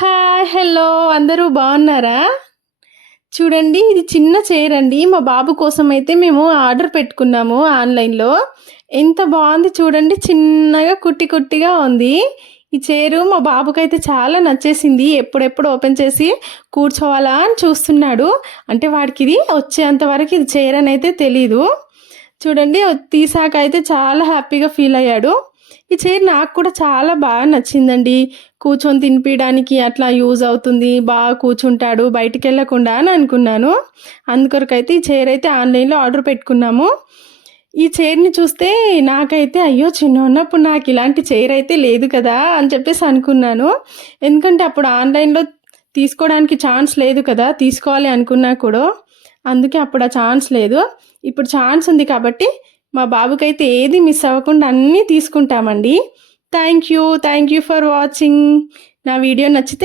Hi! Hello! అందరూ బాగున్నారా? చూడండి ఇది చిన్న చైర్ అండి. మా బాబు కోసమయితే మేము ఆర్డర్ పెట్టుకున్నాము ఆన్‌లైన్‌లో. ఎంత బావుంది చూడండి. చిన్నగా కుట్టి కుట్టిగా ఉంది. ఈ చైరు మా బాబుకైతే చాలా నచ్చేసింది. ఎప్పుడెప్పుడు ఓపెన్ చేసి కూర్చోవాలా అని చూస్తున్నాడు. అంటే వాడికిది వచ్చేంత వరకు ఇది చైర్ అనయితే తెలీదు. చూడండి తీసాక అయితే చాలా హ్యాపీగా ఫీల్ అయ్యాడు. ఈ చైర్ నాకు కూడా చాలా బాగా నచ్చిందండి. కూర్చొని తినిపియడానికి అట్లా యూజ్ అవుతుంది. బాగా కూర్చుంటాడు బయటికెళ్ళకుండా అని అనుకున్నాను. అందుకొరకైతే ఈ చైర్ అయితే ఆన్‌లైన్‌లో ఆర్డర్ పెట్టుకున్నాము. ఈ చైర్‌ని చూస్తే నాకైతే అయ్యో! చిన్నగున్నప్పుడు నాకు ఇలాంటి చైర్ అయితే లేదు కదా! అని చెప్పేసి అనుకున్నాను. ఎందుకంటే అప్పుడు ఆన్‌లైన్‌లో తీసుకోవడానికి ఛాన్స్ లేదు కదా! తీసుకోవాలి అనుకున్నా కూడా. అందుకే అప్పుడు ఆ ఛాన్స్ లేదు. ఇప్పుడు ఛాన్స్ ఉంది కాబట్టి మా బాబుకైతే ఏది మిస్ అవ్వకుండా అన్నీ తీసుకుంటామండి. Thank you for watching. నా వీడియో నచ్చితే